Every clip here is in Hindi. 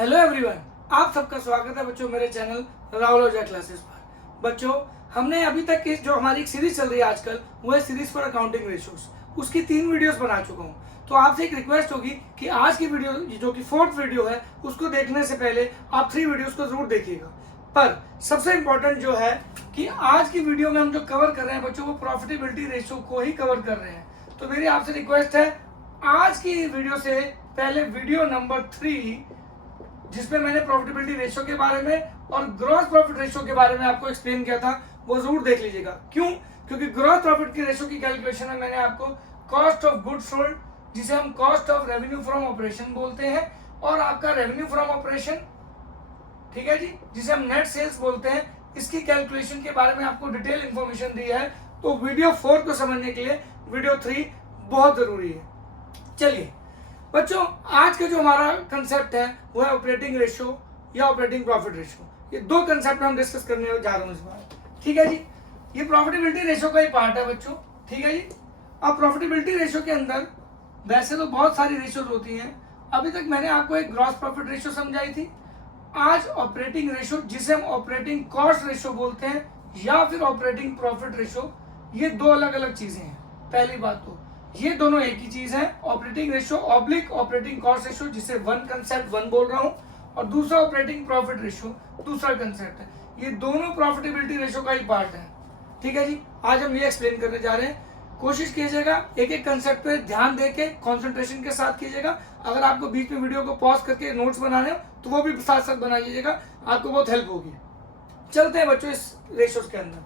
हेलो एवरीवन, आप सबका स्वागत है बच्चों मेरे चैनल राहुल ओझा क्लासेस पर। बच्चों, हमने अभी तक की जो हमारी एक सीरीज चल रही है आजकल, वो है सीरीज फॉर अकाउंटिंग रेशियोज। उसकी 3 वीडियोस बना चुका हूँ। तो आपसे एक रिक्वेस्ट होगी कि आज की वीडियो जो कि 4th वीडियो है, उसको देखने से पहले आप 3 वीडियोस को जरूर देखिएगा। पर सबसे इम्पोर्टेंट जो है कि आज की वीडियो में हम जो कवर कर रहे हैं बच्चों, वो प्रॉफिटेबिलिटी रेशियो को ही कवर कर रहे हैं। तो मेरी आपसे रिक्वेस्ट है, आज की वीडियो से पहले वीडियो नंबर 3 जिसमें मैंने प्रॉफिटेबिलिटी रेशियो के बारे में और ग्रॉस प्रॉफिट रेशियो के बारे में आपको एक्सप्लेन किया था, वो जरूर देख लीजिएगा। क्यों? क्योंकि ग्रॉस प्रॉफिट की रेशियो की कैलकुलेशन में मैंने आपको कॉस्ट ऑफ गुड्स सोल्ड, जिसे हम cost of revenue from operation बोलते हैं, और आपका रेवेन्यू फ्रॉम ऑपरेशन, ठीक है जी, जिसे हम नेट सेल्स बोलते हैं, इसकी कैलकुलेशन के बारे में आपको डिटेल इंफॉर्मेशन दी है। तो वीडियो 4 को समझने के लिए वीडियो 3 बहुत जरूरी है। चलिए बच्चों, आज का जो हमारा कंसेप्ट है वो है ऑपरेटिंग रेशियो या ऑपरेटिंग प्रॉफिट रेशियो। ये 2 कंसेप्ट हम डिस्कस करने जा रहे हैं इस बार। ठीक है जी, ये प्रॉफिटेबिलिटी रेशियो का ही पार्ट है बच्चों। ठीक है जी। अब प्रॉफिटेबिलिटी रेशियो के अंदर वैसे तो बहुत सारी रेशियोज होती हैं। अभी तक मैंने आपको एक ग्रॉस प्रॉफिट रेशियो समझाई थी। आज ऑपरेटिंग रेशियो, जिसे हम ऑपरेटिंग कॉस्ट रेशियो बोलते हैं, या फिर ऑपरेटिंग प्रॉफिट रेशियो, ये 2 अलग अलग चीजें हैं। पहली बात तो ये दोनों एक ही चीज है, operating ratio oblique operating cost ratio, जिसे वन कंसेप्ट वन बोल रहा हूं, और दूसरा ऑपरेटिंग प्रॉफिट रेशियो दूसरा कंसेप्ट है। ये दोनों प्रॉफिटेबिलिटी रेशियो का ही पार्ट है। ठीक है जी, आज हम ये एक्सप्लेन करने जा रहे हैं। कोशिश कीजिएगा एक एक कंसेप्ट पे ध्यान देके कॉन्सेंट्रेशन के साथ कीजिएगा। अगर आपको बीच में वीडियो को पॉज करके नोट्स बनाने हो तो वो भी साथ साथ बनाइएगा, आपको बहुत हेल्प होगी। चलते हैं बच्चों इस रेशियोज के अंदर।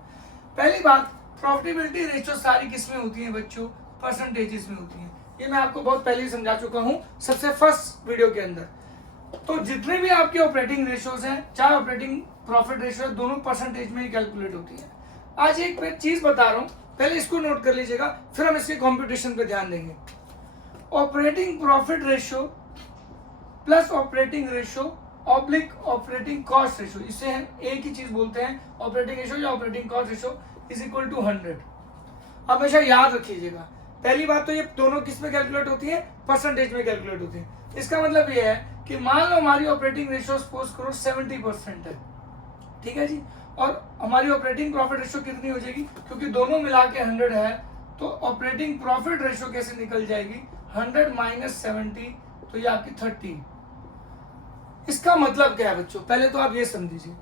पहली बात, प्रॉफिटेबिलिटी रेशियो सारी किसमें होती है बच्चों? परसेंटेजेस में होती है। ये मैं आपको बहुत पहले ही समझा चुका हूं सबसे फर्स्ट वीडियो के अंदर। तो जितने भी आपके ऑपरेटिंग रेशियोज हैं, चाहे ऑपरेटिंग प्रॉफिट रेशियो, दोनों परसेंटेज में ही कैलकुलेट होती है। आज एक चीज बता रहा हूं, पहले इसको नोट कर लीजिएगा, फिर हम इसके कॉम्पिटिशन पे ध्यान देंगे। Operating profit ratio plus operating ratio oblique operating cost ratio, इसे हम एक ही चीज बोलते हैं, ऑपरेटिंग रेशियो या operating cost ratio is equal to 100। हमेशा याद रखिएगा। पहली बात तो ये दोनों किस में कैलकुलेट होती है? परसेंटेज में कैलकुलेट होती है। इसका मतलब ये है कि मान लो हमारी ऑपरेटिंग रेशियो सपोज करो 70% है, ठीक है जी, और हमारी ऑपरेटिंग प्रॉफिट रेशियो कितनी हो जाएगी? क्योंकि दोनों मिला के 100 है, तो ऑपरेटिंग प्रॉफिट रेशियो कैसे निकल जाएगी? 100 माइनस 70, तो ये आपकी 30। इसका मतलब क्या है बच्चों? पहले तो आप ये समझिए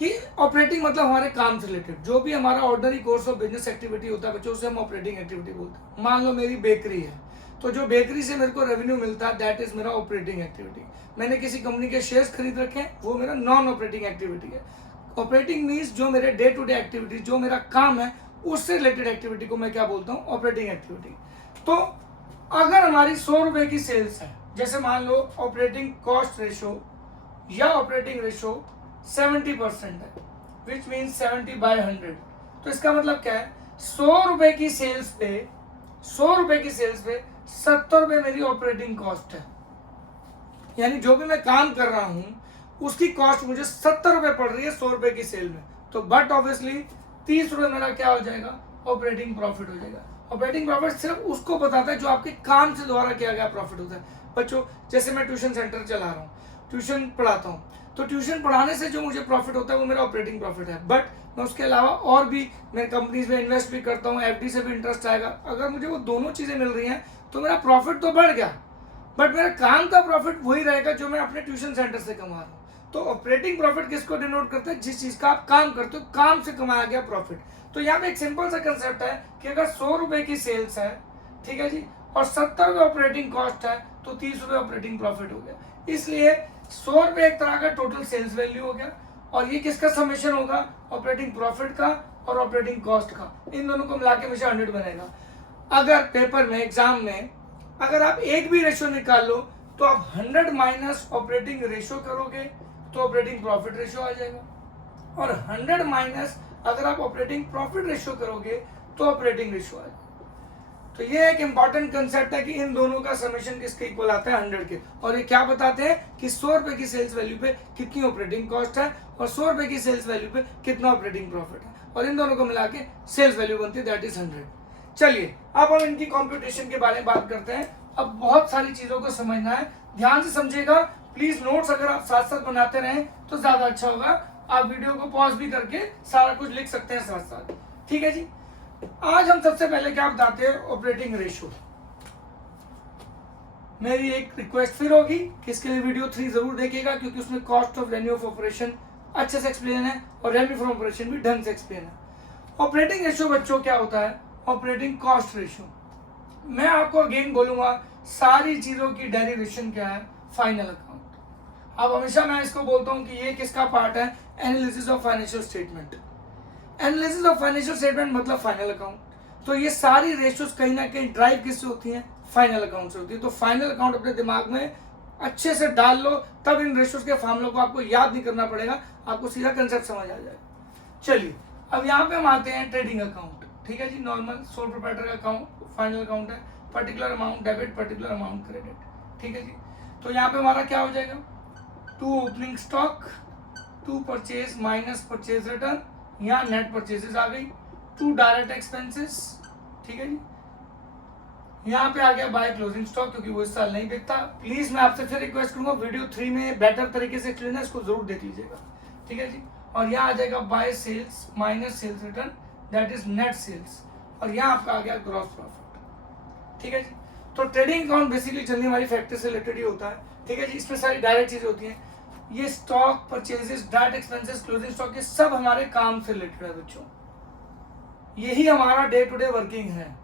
कि ऑपरेटिंग मतलब हमारे काम से रिलेटेड जो भी हमारा ordinary course of business activity होता है बच्चों, उसे हम ऑपरेटिंग एक्टिविटी बोलते हैं। मान लो मेरी बेकरी है, तो जो बेकरी से मेरे को रेवेन्यू मिलता है, दैट इज मेरा ऑपरेटिंग एक्टिविटी। मैंने किसी कंपनी के शेयर्स खरीद रखे हैं, वो मेरा नॉन ऑपरेटिंग एक्टिविटी है। ऑपरेटिंग मीन्स जो मेरे डे टू डे एक्टिविटी, जो मेरा काम है, उससे रिलेटेड एक्टिविटी को मैं क्या बोलता हूँ? Operating activity. तो अगर हमारी 100 रुपए की सेल्स है, जैसे मान लो ऑपरेटिंग कॉस्ट रेशियो या ऑपरेटिंग रेशियो 70% है, विच मीन्स 70/100। तो इसका मतलब क्या है? 100 रुपए की सेल्स पे 70 रुपए मेरी ऑपरेटिंग कॉस्ट है। यानी जो भी मैं काम कर रहा हूं उसकी कॉस्ट मुझे 70 रुपए पड़ रही है 100 रुपए की सेल में। तो बट ऑब्वियसली 30 रुपए मेरा क्या हो जाएगा? ऑपरेटिंग प्रॉफिट हो जाएगा। ऑपरेटिंग प्रॉफिट सिर्फ उसको बताता है जो आपके काम से द्वारा किया गया प्रॉफिट होता है। बच्चों, जैसे मैं ट्यूशन सेंटर चला रहा हूँ, ट्यूशन पढ़ाता हूँ, तो ट्यूशन पढ़ाने से जो मुझे प्रॉफिट होता है वो मेरा ऑपरेटिंग प्रॉफिट है। बट मैं उसके अलावा और भी मैं कंपनीज में इन्वेस्ट भी करता हूँ, एफडी से भी इंटरेस्ट आएगा। अगर मुझे वो दोनों चीजें मिल रही हैं तो मेरा प्रॉफिट तो बढ़ गया, बट मेरा काम का प्रॉफिट वही रहेगा जो मैं अपने ट्यूशन सेंटर से कमा रहा हूँ। तो ऑपरेटिंग प्रॉफिट किसको डिनोट करता है? जिस चीज का आप काम करते हो, काम से कमाया गया प्रॉफिट। तो यहाँ पे एक सिंपल सा कंसेप्ट है कि अगर 100 रुपए की सेल्स है, ठीक है जी, और 70 रुपए ऑपरेटिंग कॉस्ट है, तो 30 रुपए ऑपरेटिंग प्रॉफिट हो गया। इसलिए 100 रुपए एक तरह का टोटल सेल्स वैल्यू हो गया, और ये किसका समेशन होगा? ऑपरेटिंग प्रॉफिट का और ऑपरेटिंग कॉस्ट का। इन दोनों को मिला के हमेशा 100 बनेगा। अगर पेपर में, एग्जाम में अगर आप एक भी रेशियो निकाल लो तो आप 100 माइनस ऑपरेटिंग रेशियो करोगे तो ऑपरेटिंग प्रॉफिट रेशियो आ जाएगा, और 100 माइनस अगर आप ऑपरेटिंग प्रॉफिट रेशियो करोगे तो ऑपरेटिंग रेशियो आ जाएगा। तो ये एक इंपॉर्टेंट कंसेप्ट है कि इन दोनों का समेशन किसके इक्वल आता है? 100 के। और ये क्या बताते हैं कि 100 रुपए की सेल्स वैल्यू पे कितनी ऑपरेटिंग कॉस्ट है और 100 रुपए की सेल्स वैल्यू पे कितना ऑपरेटिंग प्रॉफिट है, और इन दोनों को मिला के सेल्स वैल्यू बनती है, दैट इज 100। चलिए अब हम इनकी कॉम्पिटिशन के बारे में बात करते हैं। अब बहुत सारी चीजों को समझना है, ध्यान से समझिएगा, प्लीज नोट्स अगर आप साथ साथ बनाते रहें तो ज्यादा अच्छा होगा। आप वीडियो को पॉज भी करके सारा कुछ लिख सकते हैं साथ साथ। ठीक है जी। आज हम सबसे पहले क्या बताते हैं, ऑपरेटिंग रेशियो। मेरी एक रिक्वेस्ट फिर होगी कि इसके लिए वीडियो 3 जरूर देखिएगा, क्योंकि उसमें cost of revenue of operation अच्छे से एक्सप्लेन है और रेवेन्यू फ्रॉम ऑपरेशन भी ढंग से एक्सप्लेन है। ऑपरेटिंग रेशियो बच्चों क्या होता है, ऑपरेटिंग कॉस्ट रेशियो। मैं आपको अगेन बोलूंगा सारी चीजों की डेरिवेशन क्या है, फाइनल अकाउंट। अब हमेशा मैं इसको बोलता हूं कि ये किसका पार्ट है, analysis of financial statement. Analysis of financial statement मतलब फाइनल अकाउंट। तो ये सारी रेशियोज कहीं ना कहीं ड्राइव किससे होती हैं, फाइनल अकाउंट से होती है। तो फाइनल अकाउंट अपने दिमाग में अच्छे से डाल लो, तब इन रेशियोज के फार्मूलों को आपको याद नहीं करना पड़ेगा, आपको सीधा कंसेप्ट समझ आ जाएगा। चलिए अब यहाँ पे हम आते हैं ट्रेडिंग अकाउंट। ठीक है जी, नॉर्मल सोल प्रोप्राइटर का अकाउंट फाइनल अकाउंट है, particular amount debit, particular amount credit. ठीक है जी। तो यहाँ पे हमारा क्या हो जाएगा, to opening stock, to purchase minus purchase return, यहाँ नेट परचेजेस आ गई, टू डायरेक्ट एक्सपेंसेस। ठीक है जी। यहाँ पे आ गया बाय क्लोजिंग स्टॉक, क्योंकि वो इस साल नहीं बिकता। प्लीज मैं आपसे फिर रिक्वेस्ट करूंगा, वीडियो 3 में बेटर तरीके से एक्सप्लेन है, इसको जरूर देख लीजिएगा। ठीक है जी। और यहाँ आ जाएगा by sales minus sales return, that is net sales. और यहाँ आपका आ गया ग्रॉस प्रॉफिट। ठीक है जी। तो ट्रेडिंग अकाउंट बेसिकली चलने वाली फैक्ट्री से रिलेटेड ही होता है। ठीक है जी। इसमें सारी डायरेक्ट चीजें होती हैं, ये stock purchases direct expenses closing stock, ये सब हमारे काम से रिलेटेड है बच्चों, यही हमारा डे टू डे वर्किंग है।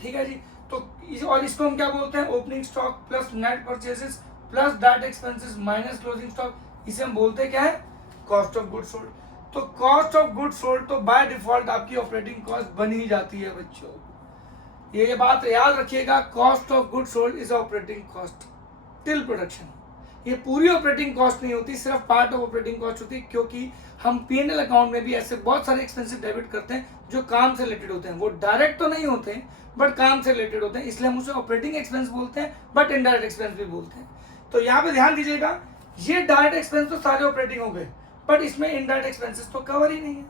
ठीक है जी। तो और इसको हम क्या बोलते हैं, opening stock plus net purchases plus direct expenses minus closing stock, इसे हम बोलते हैं क्या है, कॉस्ट ऑफ गुड सोल्ड। तो कॉस्ट ऑफ गुड सोल्ड तो बाय डिफॉल्ट आपकी ऑपरेटिंग कॉस्ट बन ही जाती है बच्चों, ये बात याद रखिएगा। Cost of good sold is operating cost till production. ये पूरी ऑपरेटिंग कॉस्ट नहीं होती, सिर्फ पार्ट ऑफ ऑपरेटिंग कॉस्ट होती है, क्योंकि हम P&L अकाउंट में भी ऐसे बहुत सारे एक्सपेंसिव डेबिट करते हैं जो काम से रिलेटेड होते हैं। वो डायरेक्ट तो नहीं होते बट काम से रिलेटेड होते हैं, इसलिए हम उसे ऑपरेटिंग एक्सपेंस बोलते हैं, बट इनडायरेक्ट एक्सपेंस भी बोलते हैं। तो यहाँ पे ध्यान दीजिएगा, ये डायरेक्ट एक्सपेंस तो सारे ऑपरेटिंग हो गए, बट इसमें इनडायरेक्ट एक्सपेंसेस तो कवर ही नहीं है।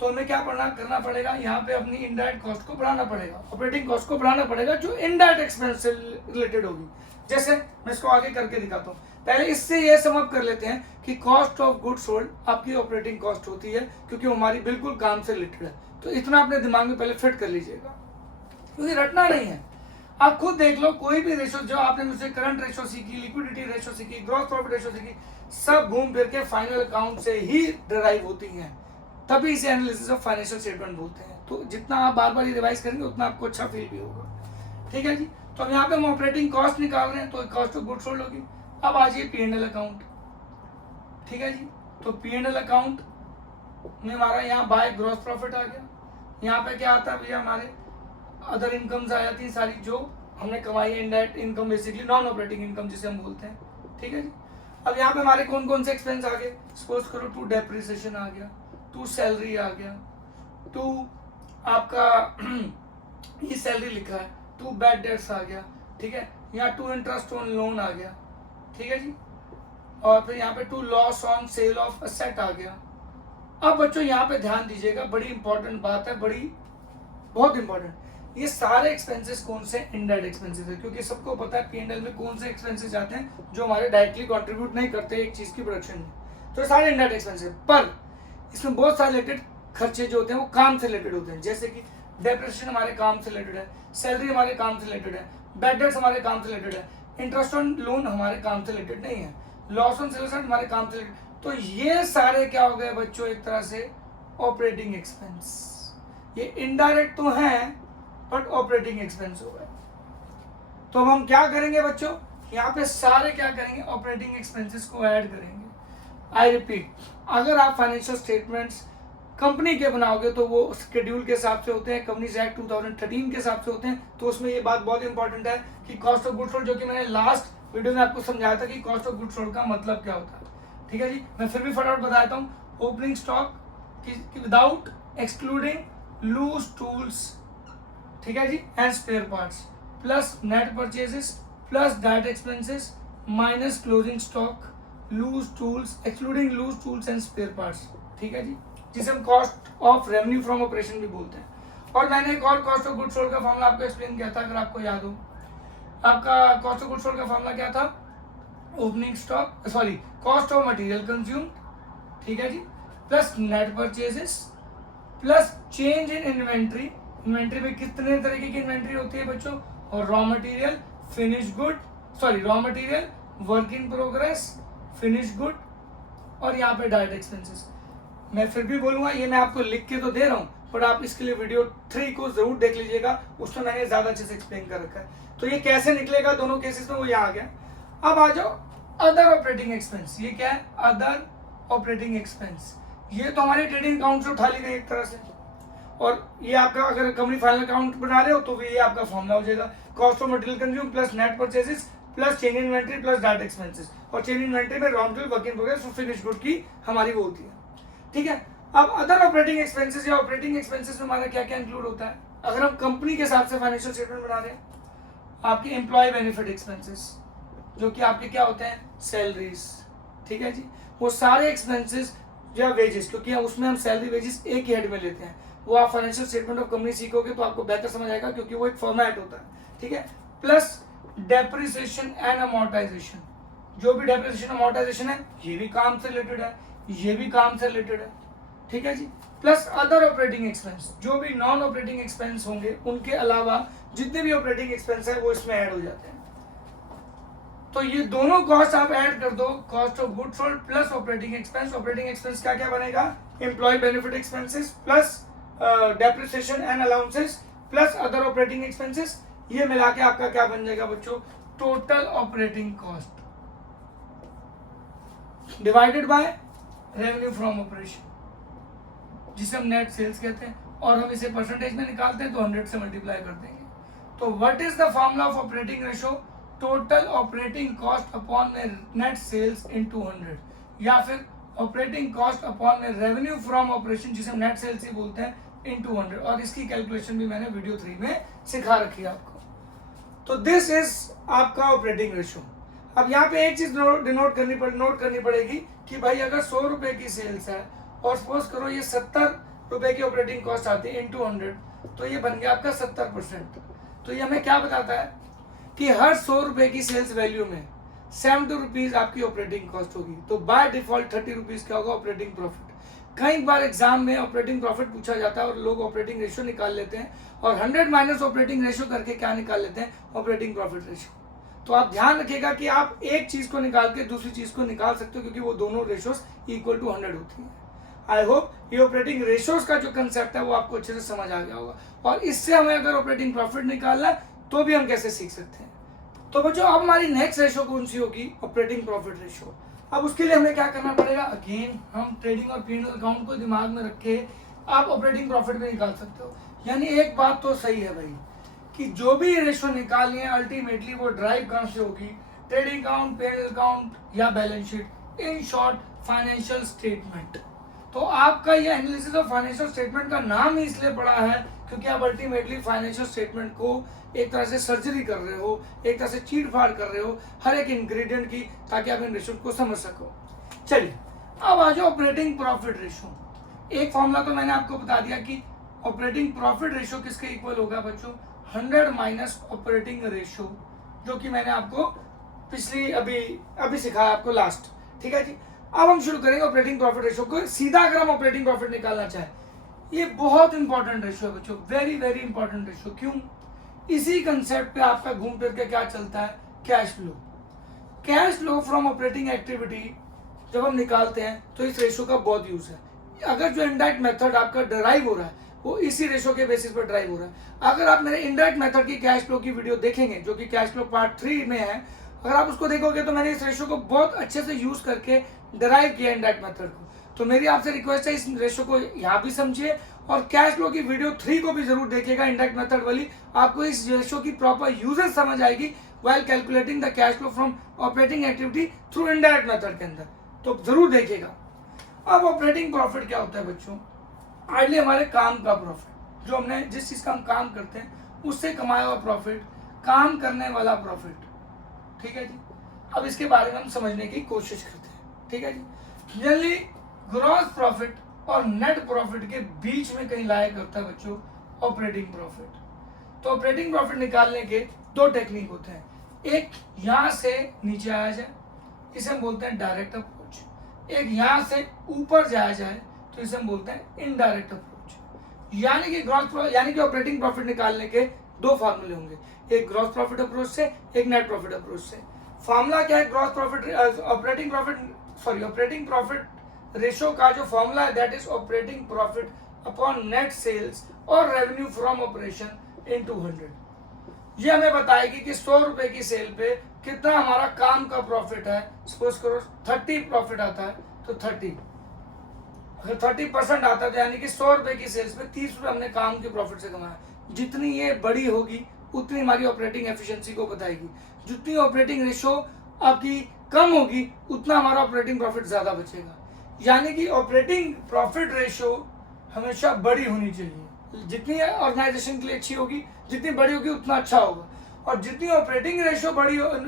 तो हमें क्या करना पड़ेगा, यहाँ पे अपनी इनडायरेक्ट कॉस्ट को बढ़ाना पड़ेगा, ऑपरेटिंग कॉस्ट को बढ़ाना पड़ेगा जो इनडायरेक्ट एक्सपेंस से रिलेटेड होगी। जैसे मैं इसको आगे करके दिखाता हूँ, पहले इससे ये समझ कर लेते हैं कि कॉस्ट ऑफ गुड सोल्ड आपकी ऑपरेटिंग कॉस्ट होती है, क्योंकि वो हमारी बिल्कुल काम से रिलेटेड है। तो इतना अपने दिमाग में पहले फिट कर लीजिएगा, क्योंकि रटना नहीं है। आप खुद देख लो, कोई भी रेशो जो आपने मुझसे करंट रेशो सीखी, लिक्विडिटी रेशो सीखी, ग्रॉस प्रॉफिट रेशो सीखी, सब घूम फिर के फाइनल अकाउंट से ही डिराइव होती हैं, तभी इसे एनालिसिस ऑफ फाइनेंशियल स्टेटमेंट बोलते हैं। तो जितना आप बार बार ये रिवाइज करेंगे उतना आपको अच्छा फील भी होगा। ठीक है जी। तो अब यहाँ पे हम ऑपरेटिंग कॉस्ट निकाल रहे हैं, तो कॉस्ट ऑफ गुड सोल्ड होगी। अब आ जाइए P&L अकाउंट। ठीक है जी। तो P&L अकाउंट में हमारा यहाँ बाय ग्रॉस प्रॉफिट आ गया। यहाँ पे क्या आता है भैया, हमारे अदर इनकम्स आ जाती है सारी जो हमने कमाई है, indirect income basically non operating income जिसे हम बोलते हैं। ठीक है जी। अब यहाँ पे हमारे कौन कौन से एक्सपेंस आ गए, सपोज करो टू डेप्रिसिएशन आ गया, टू सैलरी आ गया, टू आपका ये सैलरी लिखा है, टू बैड डेट्स आ गया। ठीक है। यहाँ टू इंटरेस्ट ऑन लोन आ गया। ठीक है जी। और फिर यहाँ पे to loss on sale of asset आ गया। अब बच्चों यहाँ पे ध्यान दीजिएगा, बड़ी इंपॉर्टेंट बात है, बहुत इंपॉर्टेंट, ये सारे एक्सपेंसेस कौन से, इनडायरेक्ट एक्सपेंसेस है, क्योंकि सबको पता है P&L में कौन से एक्सपेंसेस आते हैं जो हमारे डायरेक्टली कंट्रीब्यूट नहीं करते एक चीज की प्रोडक्शन में, तो ये सारे इनडायरेक्ट एक्सपेंसेस। पर इसमें बहुत सारे रिलेटेड खर्चे जो होते हैं वो काम से रिलेटेड होते हैं, जैसे कि डेप्रिसिएशन हमारे काम से रिलेटेड है, सैलरी हमारे काम से रिलेटेड है, बैड डेट्स हमारे काम से रिलेटेड है, इंटरेस्ट ऑन लोन हमारे काम से रिलेटेड नहीं है, लॉस ऑन सेल्स हमारे काम से रिलेटेड। तो ये सारे क्या हो गए बच्चों, एक तरह से ऑपरेटिंग एक्सपेंस। ये इनडायरेक्ट तो हैं बट ऑपरेटिंग एक्सपेंस हो गए। तो अब हम क्या करेंगे बच्चों, यहाँ पे सारे क्या करेंगे, ऑपरेटिंग एक्सपेंसेस को ऐड करेंगे। आई रिपीट, अगर आप फाइनेंशियल स्टेटमेंट्स कंपनी के बनाओगे तो वो शेड्यूल के हिसाब से होते हैं, कंपनीज एक्ट 2013 के हिसाब से होते हैं। तो उसमें ये बात बहुत इंपॉर्टेंट है कि कॉस्ट ऑफ गुड सोल्ड, जो कि मैंने लास्ट वीडियो में आपको समझाया था कि कॉस्ट ऑफ गुड सोल्ड का मतलब क्या होता है। ठीक है जी। मैं फिर भी फटाफट बताता हूँ, opening stock without excluding loose tools, ठीक है जी, and spare parts, plus net purchases plus direct expenses minus closing stock, loose tools excluding loose tools and spare parts. ठीक है जी, जिसे हम cost of revenue from operation भी बोलते हैं। और मैंने एक और कॉस्ट ऑफ गुड सोल्ड का फॉर्मूला आपको एक्सप्लेन किया था, अगर आपको याद हो। आपका कॉस्ट ऑफ गुड सोल्ड का फॉर्मूला क्या था, opening stock sorry cost of material consume, ठीक है जी, plus net purchases plus change in inventory, inventory में कितने तरीके की इन्वेंट्री होती है बच्चों, और raw material, finish good sorry raw material, work in progress, finish good, और यहाँ पे डायरेक्ट एक्सपेंसेस। मैं फिर भी बोलूंगा, ये मैं आपको लिख के तो दे रहा हूँ, पर आप इसके लिए वीडियो 3 को जरूर देख लीजिएगा, उसमें मैंने ज्यादा अच्छे से एक्सप्लेन कर रखा है। तो ये कैसे निकलेगा दोनों केसेस में वो यहाँ आ गया। अब आ जाओ अदर ऑपरेटिंग एक्सपेंस। ये क्या है? Other operating expense. ये तो हमारे ट्रेडिंग अकाउंट से उठा ली गई एक तरह से, और ये आपका अगर कंपनी फाइनल अकाउंट बना रहे हो तो ये आपका फॉर्मूला हो जाएगा, cost of material consume plus net purchases plus change inventory plus direct expenses, और चेंज इन्वेंट्री में raw material, work in progress और फिनिश गुड की हमारी वो होती है, ठीक है। अब अदर ऑपरेटिंग एक्सपेंसेस या ऑपरेटिंग एक्सपेंसेस में हमारा क्या क्या इंक्लूड होता है? अगर हम कंपनी के हिसाब से फाइनेंशियल स्टेटमेंट बना रहे हैं, आपके एम्प्लॉय बेनिफिट एक्सपेंसेस जो कि आपके क्या होते हैं? सैलरीज, ठीक है जी, वो सारे एक्सपेंसेस या वेजेस, क्योंकि उसमें हम सैलरी वेजेस एक ही हेड में लेते हैं, वो आप फाइनेंशियल स्टेटमेंट ऑफ कंपनी सीखोगे तो आपको बेहतर समझ आएगा, क्योंकि वो एक फॉर्मेट होता है, ठीक है। प्लस डेप्रिसिएशन एंड अमोर्टाइजेशन, जो भी डेप्रिसिएशन अमोर्टाइजेशन है ये भी काम से रिलेटेड है, ये भी काम से रिलेटेड है, ठीक है जी। प्लस अदर ऑपरेटिंग एक्सपेंस, जो भी नॉन ऑपरेटिंग एक्सपेंस होंगे उनके अलावा जितने भी ऑपरेटिंग एक्सपेंस है वो इसमें ऐड हो जाते हैं। तो ये दोनों कॉस्ट आप ऐड कर दो, cost of goods sold plus operating expense. Operating expense क्या क्या बनेगा? Employ benefit expenses plus depreciation and allowances plus other operating expenses, ये मिला के आपका क्या बन जाएगा बच्चों? Total operating cost divided by revenue from operation, जिसे हम नेट सेल्स कहते हैं, और हम इसे परसेंटेज में निकालते हैं तो 100 से मल्टीप्लाई कर देंगे। तो what is the formula of operating ratio? Total operating cost upon में नेट सेल्स इनटू 100, या फिर ऑपरेटिंग कॉस्ट अपॉन में रेवेन्यू फ्रॉम ऑपरेशन, जिसे हम नेट सेल्स ही बोलते हैं, इनटू 100। और इसकी कैलकुलेशन भी मैंने वीडियो 3 में सिखा रखी है आपको। तो दिस इज आपका ऑपरेटिंग रेशियो। अब यहाँ पे एक चीज नोट करनी पड़ेगी कि भाई अगर 100 रुपए की सेल्स है और सपोज करो ये 70 रुपए की ऑपरेटिंग कॉस्ट आती है इनटू 100, तो ये बन गया आपका 70%। तो ये हमें क्या बताता है कि हर 100 रुपए की सेल्स वैल्यू में 70 रुपीज आपकी ऑपरेटिंग कॉस्ट होगी। तो बाय डिफॉल्ट 30 रुपीज क्या होगा? Operating profit. कई बार एग्जाम में ऑपरेटिंग प्रॉफिट पूछा जाता है और लोग ऑपरेटिंग रेशियो निकाल लेते हैं, और 100 माइनस ऑपरेटिंग रेशियो करके क्या निकाल लेते हैं? Operating profit ratio. तो आप ध्यान रखिएगा कि आप एक चीज को निकाल के दूसरी चीज को निकाल सकते हो, क्योंकि वो दोनों रेशियोस इक्वल टू 100 होती है। आई होप ये ऑपरेटिंग रेशियोस का जो कंसेप्ट है वो आपको अच्छे से समझ आ गया होगा, और इससे हमें अगर ऑपरेटिंग प्रॉफिट निकालना है तो भी हम कैसे सीख सकते हैं। तो बच्चों अब हमारी नेक्स्ट रेशियो कौन सी होगी? Operating profit ratio. अब उसके लिए हमें क्या करना पड़ेगा? अगेन हम ट्रेडिंग और P&L अकाउंट को दिमाग में रख के आप ऑपरेटिंग प्रॉफिट भी निकाल सकते हो। यानी एक बात तो सही है भाई कि जो भी रेशियो निकालनी है अल्टीमेटली वो ड्राइव कहाँ से होगी? ट्रेडिंग अकाउंट, P&L अकाउंट या balance sheet, in short financial statement. तो आपका ये एनालिसिस ऑफ फाइनेंशियल स्टेटमेंट का नाम ही इसलिए पड़ा है क्योंकि आप अल्टीमेटली फाइनेंशियल स्टेटमेंट को एक तरह से सर्जरी कर रहे हो, एक तरह से चीट फाड़ कर रहे हो हर एक इंग्रेडिएंट की, ताकि आप इन रेशियो को समझ सको। चलिए अब आ जाओ ऑपरेटिंग प्रॉफिट रेशियो। एक फॉर्मूला तो मैंने आपको बता दिया कि ऑपरेटिंग प्रॉफिट रेशियो किसके इक्वल होगा बच्चों? 100 माइनस ऑपरेटिंग रेशियो, जो कि मैंने आपको पिछली अभी सिखाया आपको लास्ट, ठीक है जी। अब हम शुरू करेंगे ऑपरेटिंग प्रॉफिट रेशियो को। सीधा अगर हम ऑपरेटिंग प्रॉफिट निकालना चाहें, ये बहुत इंपॉर्टेंट रेशियो है बच्चों, वेरी वेरी इंपॉर्टेंट रेशियो। क्यों? इसी कंसेप्ट पे आपका घूम फिर के क्या चलता है? Cash flow. Cash flow from operating activity जब हम निकालते हैं तो इस रेशियो का बहुत यूज है। अगर जो इनडायरेक्ट मेथड आपका डराइव हो रहा है वो इसी रेशियो के बेसिस पर ड्राइव हो रहा है। अगर आप मेरे इनडायरेक्ट मेथड की कैश फ्लो की वीडियो देखेंगे, जो कि कैश फ्लो पार्ट 3 में है, अगर आप उसको देखोगे तो मैंने इस रेशियो को बहुत अच्छे से यूज करके डराइव किया इनडायरेक्ट मेथड को। तो मेरी आपसे रिक्वेस्ट है इस रेशियो को यहाँ भी समझिए, और कैश फ्लो की वीडियो 3 को भी जरूर देखिएगा इनडायरेक्ट मेथड वाली। आपको इस रेशियो की प्रॉपर यूजेस समझ आएगी while calculating the cash flow from operating activity through indirect method के अंदर, तो जरूर देखिएगा। अब ऑपरेटिंग प्रॉफिट क्या होता है बच्चों? आइडली हमारे काम का प्रॉफिट, जो हमने जिस चीज का हम काम करते हैं उससे कमाया हुआ प्रॉफिट, काम करने वाला प्रॉफिट, ठीक है जी। अब इसके बारे में हम समझने की कोशिश करते हैं, ठीक है जी। जनरली ग्रॉस प्रॉफिट और नेट प्रॉफिट के बीच में कहीं लाया करता है बच्चों ऑपरेटिंग प्रॉफिट। तो ऑपरेटिंग प्रॉफिट निकालने के 2 टेक्निक होते हैं, एक यहां से नीचे आया जाए इसे हम बोलते हैं डायरेक्ट अप्रोच। एक यहाँ से ऊपर जाया जाए तो इसे हम बोलते हैं इनडायरेक्ट अप्रोच। यानी कि ऑपरेटिंग प्रॉफिट निकालने के दो फार्मूले होंगे, एक ग्रॉस प्रॉफिट अप्रोच से, एक नेट प्रॉफिट अप्रोच से। फार्मूला क्या है? Gross profit operating profit ratio का जो फॉर्मूला है that is operating profit upon net sales और रेवेन्यू फ्रॉम ऑपरेशन इन 200। ये हमें बताएगी कि 100 रुपए की सेल पे कितना हमारा काम का प्रॉफिट है। सपोज करो 30 प्रॉफिट आता है तो 30, अगर 30% आता है तो यानी कि 100 रुपए की सेल्स पे 30 रुपए हमने काम के प्रॉफिट से कमाया। जितनी ये बड़ी होगी उतनी हमारी ऑपरेटिंग एफिशिएंसी को बताएगी। जितनी ऑपरेटिंग रेशो आपकी कम होगी उतना हमारा ऑपरेटिंग प्रॉफिट ज्यादा बचेगा। यानी कि ऑपरेटिंग प्रॉफिट रेशो हमेशा बड़ी होनी चाहिए। जितनी ऑर्गेनाइजेशन के लिए अच्छी होगी, जितनी बड़ी होगी उतना अच्छा होगा, और जितनी ऑपरेटिंग रेशो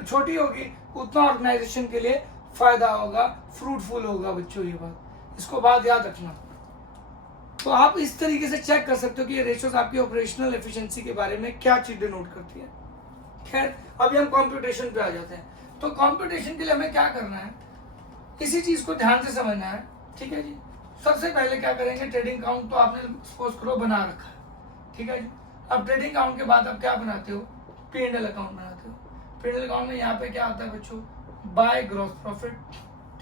छोटी होगी उतना ऑर्गेनाइजेशन के लिए फायदा होगा, फ्रूटफुल होगा। बच्चों ये बात, इसको बात याद रखना। तो आप इस तरीके से चेक कर सकते हो कि ये रेशोज आपकी ऑपरेशनल एफिशिएंसी के बारे में क्या चीज डिनोट करती है। खैर, अभी हम कंप्यूटेशन पे आ जाते हैं। तो कंप्यूटेशन के लिए हमें क्या करना है, इसी चीज को ध्यान से समझना है। ठीक है जी। सबसे पहले क्या करेंगे, ट्रेडिंग अकाउंट तो आपने सपोज करो बना रखा है। ठीक है जी। अब ट्रेडिंग अकाउंट के बाद आप क्या बनाते हो, P&L अकाउंट बनाते हो। P&L अकाउंट में यहाँ पे क्या आता है बच्चों, बाय ग्रॉस प्रॉफिट।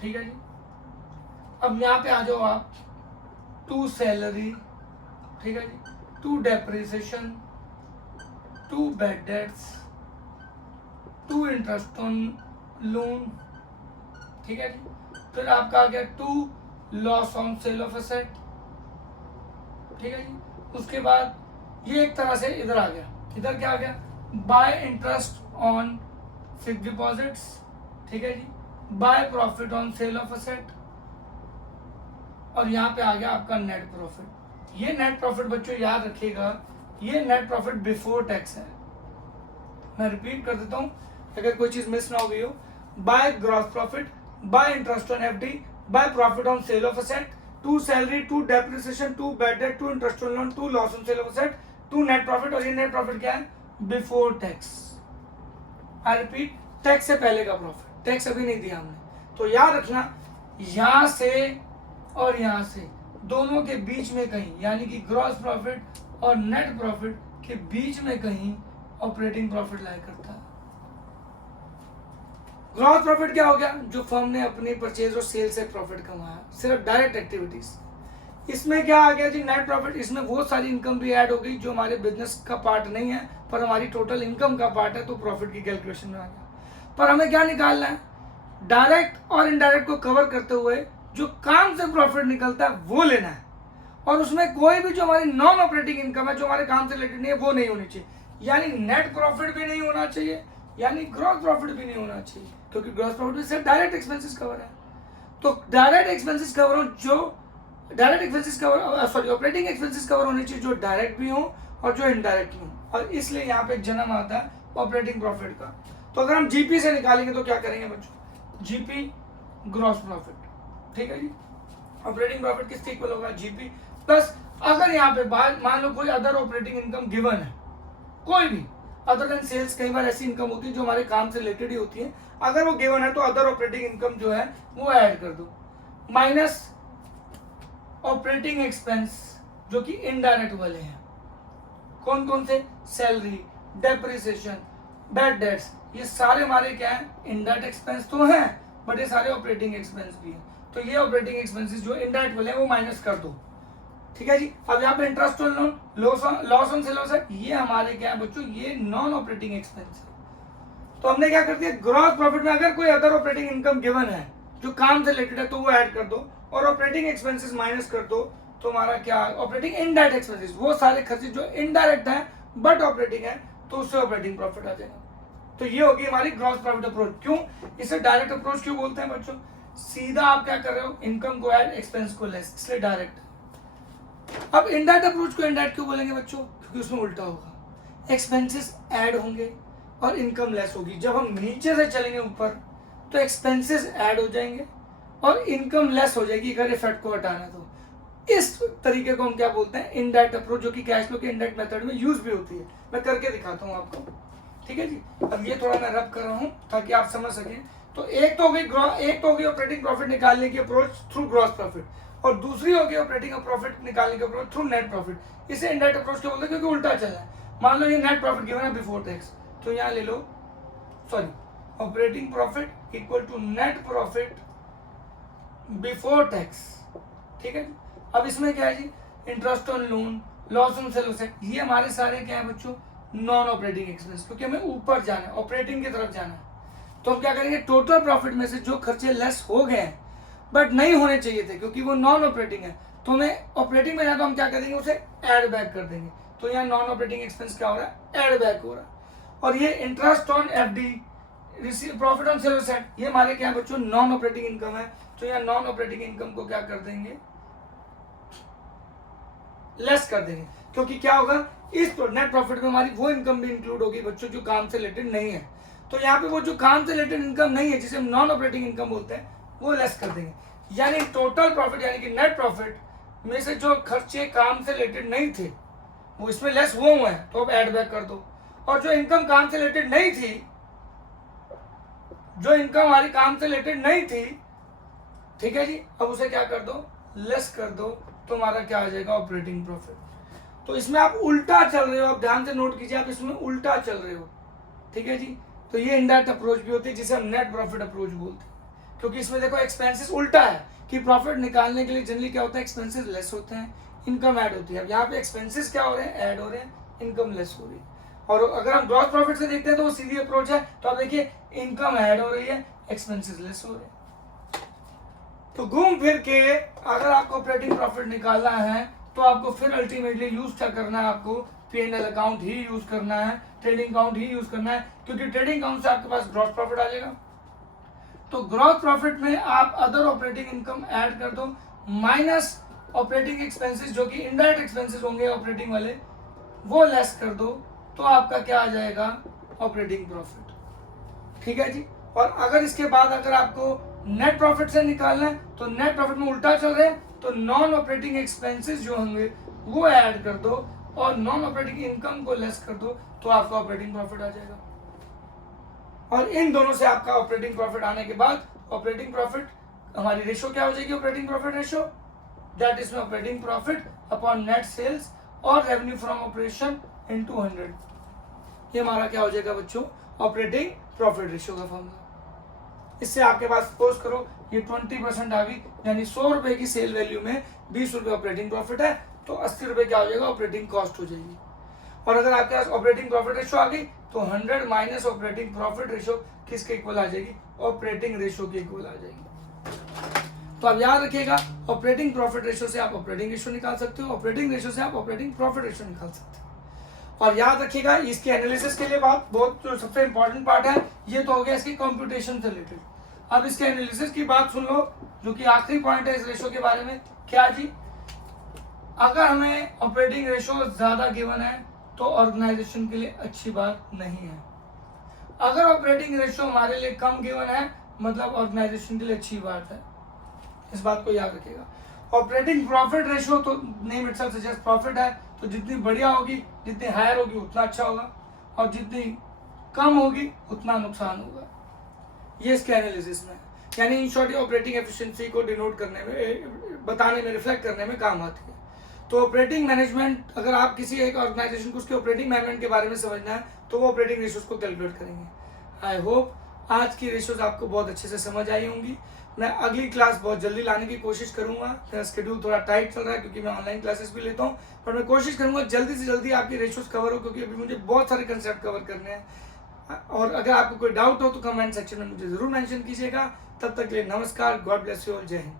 ठीक है जी। अब यहाँ पे आ जाओ आप, टू सैलरी, ठीक है जी, to depreciation, to bad debts, to interest on loan. ठीक है जी। फिर आपका आ गया to loss on sale of asset. ठीक है जी। उसके बाद ये एक तरह से इधर आ गया, इधर क्या आ गया, by interest on fixed deposits. ठीक है जी। By profit on sale of asset, और यहाँ पे आ गया आपका नेट प्रॉफिट। ये नेट प्रॉफिट बच्चों याद रखिएगा, ये नेट प्रॉफिट बिफोर टैक्स है। मैं रिपीट कर देता हूँ अगर कोई चीज मिस ना हो गई हो। By gross profit, by interest on FD, by profit on sale of asset, to salary, to depreciation, to bad debt, to interest on loan, to loss on sale of asset, to net profit. और ये नेट प्रॉफिट क्या है, before tax. I repeat, tax से पहले का प्रॉफिट, टैक्स अभी नहीं दिया हमने। तो याद रखना, यहां से और यहां से दोनों के बीच में कहीं, यानी कि ग्रॉस प्रॉफिट और नेट प्रॉफिट के बीच में कहीं ऑपरेटिंग प्रॉफिट लाया करता है। ग्रॉस प्रॉफिट क्या हो गया, जो फर्म ने अपनी परचेज और सेल से प्रॉफिट कमाया, सिर्फ डायरेक्ट एक्टिविटीज। इसमें क्या आ गया जी, नेट प्रॉफिट। इसमें वो सारी इनकम भी ऐड हो गई जो हमारे बिजनेस का पार्ट नहीं है पर हमारी टोटल इनकम का पार्ट है, तो प्रॉफिट की कैलकुलेशन में आ गया। पर हमें क्या निकालना है, डायरेक्ट और इनडायरेक्ट को कवर करते हुए जो काम से प्रॉफिट निकलता है वो लेना है, और उसमें कोई भी जो हमारी नॉन ऑपरेटिंग इनकम है जो हमारे काम से रिलेटेड नहीं है वो नहीं होनी चाहिए। यानी नेट प्रॉफिट भी नहीं होना चाहिए, यानी ग्रॉस प्रॉफिट भी नहीं होना चाहिए, क्योंकि ग्रॉस प्रॉफिट में सिर्फ डायरेक्ट एक्सपेंसेस कवर है। तो डायरेक्ट एक्सपेंसेस कवर हो, जो direct expenses cover, operating expenses cover होनी चाहिए जो डायरेक्ट भी हो और जो इनडायरेक्ट भी हो, और इसलिए यहाँ पे जन्म आता है ऑपरेटिंग प्रॉफिट का। तो अगर हम जीपी से निकालेंगे तो क्या करेंगे बच्चों, जीपी ग्रॉस प्रॉफिट। ठीक है जी। ऑपरेटिंग प्रॉफिट किसके इक्वल होगा, जीपी प्लस, अगर यहाँ पे मान लो कोई अदर ऑपरेटिंग इनकम गिवन है, कोई भी अदर देन सेल्स, कई बार ऐसी इनकम होती है जो हमारे काम से रिलेटेड ही होती है, अगर वो गिवन है तो अदर ऑपरेटिंग इनकम जो है वो ऐड कर दो, माइनस ऑपरेटिंग एक्सपेंस जो कि इनडायरेक्ट वाले हैं। कौन कौन से, सैलरी, डेप्रिसिएशन, बैड डेट्स, ये सारे हमारे क्या है, इनडायरेक्ट एक्सपेंस तो हैं बट ये सारे ऑपरेटिंग एक्सपेंस भी हैं। तो ये ऑपरेटिंग एक्सपेंसेस जो इनडायरेक्ट वाले हैं वो माइनस कर दो। ठीक है जी। अब यहाँ पे interest on loan, loss on sale of asset, ये हमारे क्या है बच्चों, ये नॉन ऑपरेटिंग एक्सपेंस है। तो हमने क्या कर दिया, ग्रॉस प्रॉफिट में अगर कोई अदर ऑपरेटिंग इनकम गिवन है जो काम से रिलेटेड है तो वो ऐड कर दो, और ऑपरेटिंग एक्सपेंसेस माइनस कर दो। तो हमारा क्या, ऑपरेटिंग इनडायरेक्ट एक्सपेंसेस, वो सारे खर्चे जो इनडायरेक्ट है बट ऑपरेटिंग है, तो उससे ऑपरेटिंग प्रॉफिट आ जाएगा। तो ये होगी हमारी ग्रॉस प्रॉफिट अप्रोच। क्यों इसे डायरेक्ट अप्रोच क्यों बोलते हैं बच्चों, सीधा आप क्या कर रहे हो, इनकम को ऐड, एक्सपेंस को लेस, इसलिए डायरेक्ट। अब इनडायरेक्ट अप्रोच को इनडायरेक्ट क्यों बोलेंगे बच्चों, क्योंकि उसमें उल्टा होगा, एक्सपेंसेस ऐड होंगे और इनकम लेस होगी। जब हम नीचे से चलेंगे ऊपर तो एक्सपेंसेस ऐड हो जाएंगे और इनकम लेस हो जाएगी अगर इफेक्ट को हटाना। तो इस तरीके को हम क्या बोलते हैं, इनडायरेक्ट अप्रोच, जो कि कैश फ्लो के इनडायरेक्ट मेथड में यूज भी होती है। मैं करके दिखाता हूँ आपको। ठीक है जी। अब ये थोड़ा मैं रब कर रहा हूँ ताकि आप समझ सकें। तो एक तो होगी ऑपरेटिंग प्रॉफिट निकालने की अप्रोच थ्रू ग्रॉस प्रॉफिट, और दूसरी होगी ऑपरेटिंग प्रॉफिट निकालने की अप्रोच थ्रू नेट प्रॉफिट। इसे इनडायरेक्ट अप्रोच क्यों बोलते हैं, क्योंकि उल्टा चल रहा है। मान लो ये नेट प्रॉफिट गिवन है बिफोर टैक्स, तो यहाँ ले लो, sorry, operating profit equal to net profit before tax, ठीक है। अब इसमें क्या है जी, interest on loan, loss on sale asset, ये हमारे सारे क्या है बच्चों, नॉन ऑपरेटिंग एक्सपेंस, क्योंकि हमें ऊपर जाना है, ऑपरेटिंग की तरफ जाना है। तो हम क्या करेंगे, टोटल प्रॉफिट में से जो खर्चे लेस हो गए हैं बट नहीं होने चाहिए थे क्योंकि वो नॉन ऑपरेटिंग है, तो हमें ऑपरेटिंग में जाए तो हम क्या करेंगे, उसे ऐड बैक कर देंगे। तो यहाँ नॉन ऑपरेटिंग एक्सपेंस क्या हो रहा है, ऐड बैक हो रहा है। और ये interest on FD, profit on sale asset, ये हमारे क्या बच्चों, नॉन ऑपरेटिंग इनकम है। तो यहाँ नॉन ऑपरेटिंग इनकम को क्या कर देंगे, लेस कर देंगे, क्योंकि क्या होगा, इस नेट प्रॉफिट में हमारी वो इनकम भी इंक्लूड होगी बच्चों जो काम से रिलेटेड नहीं है। तो यहाँ पे वो जो काम से रिलेटेड इनकम नहीं है, जिसे हम नॉन ऑपरेटिंग इनकम बोलते हैं, वो लेस कर देंगे। यानी टोटल प्रॉफिट यानी कि नेट प्रॉफिट में से जो खर्चे काम से रिलेटेड नहीं थे वो इसमें लेस हुए हैं, तो अब ऐड बैक कर दो। और जो इनकम काम से रिलेटेड नहीं थी, जो इनकम हमारी काम से रिलेटेड नहीं थी, ठीक है जी, अब उसे क्या कर दो, लेस कर दो, तो हमारा क्या आ जाएगा, ऑपरेटिंग प्रॉफिट। तो इसमें आप उल्टा चल रहे हो, आप ध्यान से नोट कीजिए, आप इसमें उल्टा चल रहे हो, ठीक है जी। तो ये इनडायरेक्ट अप्रोच भी होती है जिसे हम नेट प्रॉफिट अप्रोच बोलते हैं, क्योंकि इसमें देखो एक्सपेंसेस उल्टा है कि प्रॉफिट निकालने के लिए जनरली क्या होता है, एक्सपेंसेस लेस होते हैं, इनकम ऐड होती है। अब यहाँ पे एक्सपेंसेस क्या हो रहे हैं, ऐड हो रहे हैं, इनकम लेस हो रही है। और अगर हम ग्रॉस प्रॉफिट से देखते हैं तो वो सीधी अप्रोच है, तो आप देखिए इनकम ऐड हो रही है, एक्सपेंसेस लेस हो रहे हैं। तो घूम फिर के अगर आपको ऑपरेटिंग प्रॉफिट निकालना है तो आपको फिर अल्टीमेटली यूज क्या करना है, आपको P&L अकाउंट ही यूज करना है, ट्रेडिंग अकाउंट ही यूज करना है, क्योंकि ट्रेडिंग अकाउंट से आपके पास ग्रॉस प्रॉफिट आ जाएगा। तो ग्रॉस प्रॉफिट में आप अदर ऑपरेटिंग इनकम ऐड कर दो माइनस ऑपरेटिंग एक्सपेंसेस, जो कि इनडायरेक्ट एक्सपेंसेस होंगे ऑपरेटिंग वाले, वो लेस कर दो, तो आपका क्या आ जाएगा, ऑपरेटिंग प्रॉफिट, ठीक है जी। और अगर इसके बाद अगर आपको नेट प्रॉफिट से निकालना है तो नेट प्रॉफिट में उल्टा चल रहे हैं, तो नॉन ऑपरेटिंग एक्सपेंसेस जो होंगे वो ऐड कर दो और नॉन ऑपरेटिंग इनकम को लेस कर दो, तो आपका ऑपरेटिंग प्रॉफिट आ जाएगा। और इन दोनों से आपका ऑपरेटिंग प्रॉफिट आने के बाद ऑपरेटिंग प्रॉफिट हमारी रेशो क्या हो जाएगी, operating profit ratio, that is operating profit upon net sales और रेवेन्यू फ्रॉम ऑपरेशन इनटू 100। ये हमारा क्या हो जाएगा बच्चों, ऑपरेटिंग प्रॉफिट रेशो का फॉर्मूला। इससे आपके पास सपोज करो ये 20% आ गई, यानी 100 रुपए की सेल वैल्यू में 20 रुपए ऑपरेटिंग प्रॉफिट है, तो 80 रुपए क्या हो जाएगा, ऑपरेटिंग कॉस्ट हो जाएगी। और अगर आपके पास ऑपरेटिंग प्रॉफिट रेशो आ गई तो 100 माइनस ऑपरेटिंग प्रॉफिट रेशो किसके इक्वल आ जाएगी, ऑपरेटिंग रेशो के इक्वल आ जाएगी। तो आप याद रखिएगा, ऑपरेटिंग प्रॉफिट रेशो से आप ऑपरेटिंग रेशो निकाल सकते हो, ऑपरेटिंग रेशो से आप ऑपरेटिंग प्रॉफिट रेशो निकाल सकते हो। और याद रखिएगा इसके एनालिसिस के लिए बात बहुत जो सबसे इंपॉर्टेंट पार्ट है, ये तो हो गया इसकी कंप्यूटेशन से रिलेटेड। अब इसके एनालिसिस की बात सुन लो, जो कि आखिरी पॉइंट है इस रेशो के बारे में। क्या जी, अगर हमें ऑपरेटिंग रेशो ज्यादा गिवन है तो ऑर्गेनाइजेशन के लिए अच्छी बात नहीं है। अगर ऑपरेटिंग रेशो हमारे लिए कम गिवन है मतलब ऑर्गेनाइजेशन के लिए अच्छी बात है, इस बात को याद रखिएगा। ऑपरेटिंग प्रॉफिट रेशो तो नेम इटसेल्फ सजेस्ट प्रॉफिट है, तो जितनी बढ़िया होगी, जितनी हायर होगी उतना अच्छा होगा, और जितनी कम होगी उतना नुकसान होगा। ये इसके एनालिसिस में, यानी इन शॉर्ट ऑपरेटिंग एफिशिएंसी को डिनोट करने में, बताने में, रिफ्लेक्ट करने में काम आती है। तो ऑपरेटिंग मैनेजमेंट, अगर आप किसी एक ऑर्गेनाइजेशन को उसके ऑपरेटिंग मैनेजमेंट के बारे में समझना है तो वो ऑपरेटिंग रेशोज को कैलकुलेट करेंगे। आई होप आज की रेशोज आपको बहुत अच्छे से समझ आई होंगी। मैं अगली क्लास बहुत जल्दी लाने की कोशिश करूंगा। मेरा शेड्यूल थोड़ा टाइट चल रहा है क्योंकि मैं ऑनलाइन क्लासेस भी लेता हूँ, पर मैं कोशिश करूंगा जल्दी से जल्दी आपकी रेशोज कवर हो, क्योंकि अभी मुझे बहुत सारे कंसेप्ट कवर करने हैं। और अगर आपको कोई डाउट हो तो कमेंट सेक्शन में मुझे जरूर मेंशन कीजिएगा। तब तक के लिए नमस्कार, गॉड ब्लेस यू ऑल, जय हिंद।